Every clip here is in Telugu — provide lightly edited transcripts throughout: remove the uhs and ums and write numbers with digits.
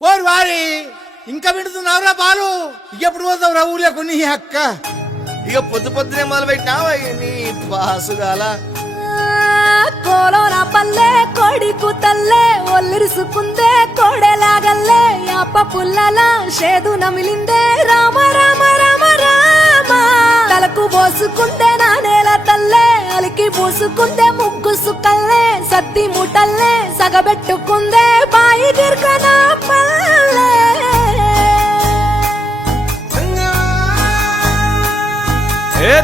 ఓరు వారి ఇంకా వింటున్నావురా బాలు ఎప్పుడు పోతావురా ఊర్లో కొన్ని అక్క ఇక పొద్దు పొద్దునే మొదలు పెట్టినావా నీ పాసుగాల కోలోన పల్లె కోడి కూతల్లే ఒల్లిరుసుకుందే కోడెలాగల్లే యాప పుల్లల షేదు నమిలిందే రామ రామ రామ రామ తలకు పోసుకుందే నానేల తల్లే అలికి పూసుకుందే ముగ్గు సుక్కల్లే సత్తి ముటల్లే సగబెట్టుకుందే బాయి గిర్కనా పల్లె ఏ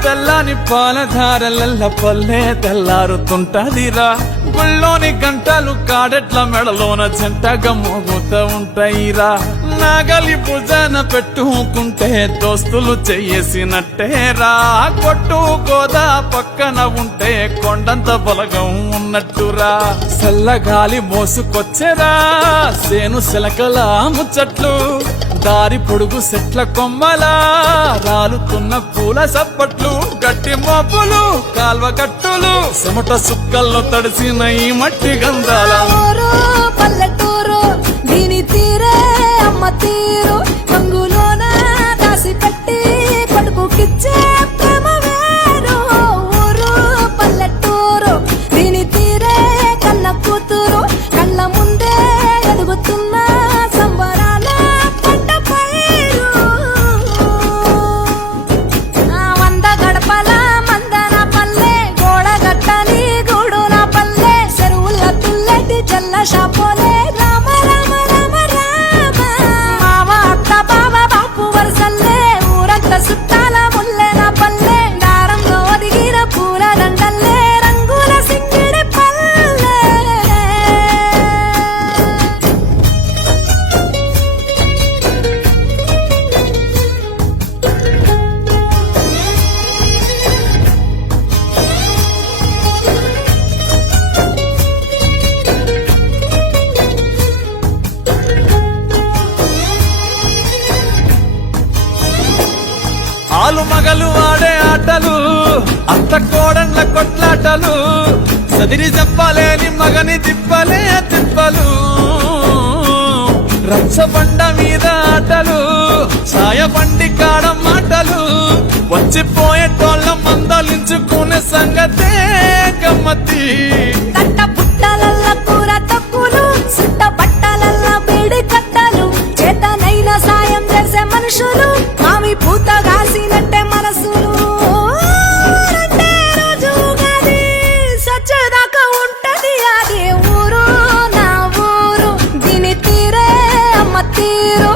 తెల్లని పాలధారలల్ల పల్లె తెల్లారుతుంటదిరా గుళ్ళోని గంటలు కాడెట్ల మెడలోన జంటగా మోగుతూ ఉంటాయిరా నాగలి భుజాన పెట్టుకుంటే దోస్తులు చెయ్యేసినట్టేరా కొట్టు గోదా పక్కన ఉంటే కొండంత బలగం ఉన్నట్టురా చల్లగాలి మోసుకొచ్చెరా సేను శిలకల ముచ్చట్లు దారి పొడుగు సెట్ల కొమ్మలా రాలుతున్న పూల సప్పట్లు గట్టి మోపులు కాల్వ కట్టులు చెమట సుక్కల్లో తడిసిన ఈ మట్టి గంధాల పల్లెటూరు దీని తీరే అమ్మ తీరు కంగులోన దాసి పెట్టి కొడుకుకిచ్చే ప్రేమ వేరు ఊరు పల్లెటూరు దీని తీరే కన్న కూతురు కళ్ళ ముందే ఎదుగుతున్న సంబరాల పంట పైరు వంద గడపల మందన పల్లె గోడ గట్టని గూడున పల్లె చెరువుల తుల్లటి జల్ల షాపోలే రామ రామ రామ రామ మావ అత్త బావ బాపు వరసల్లే ఊరంత సుట్టాల ముల్లెన పల్లె దారంలో ఒదిగిన పూల దండల్లే రంగుల సింగిడి పల్లె ఆలు మగలు ఆడే ఆటలు అత్త కోడన్ల కొట్లాటలు సదిరి చెప్పలేని మగని తిప్పలే తిప్పలు రచ్చబండ మీద ఆటలు సాయబండి కాడ మాటలు వచ్చిపోయేటోళ్ళ మందలించుకునే సంగతే గమ్మతి తట్ట పుట్టలల్ల కూర తక్కులు సుట్ట బట్టలల్ల బేడి కట్టలు చేతనైన సాయం చేసే మనుషులు మామి పూత కాసినట్టే మనసులు రెండే రోజు గది సచ్చదాకా ఉంటది అది ఊరు నా ఊరు దీని తీరే అమ్మ తీరు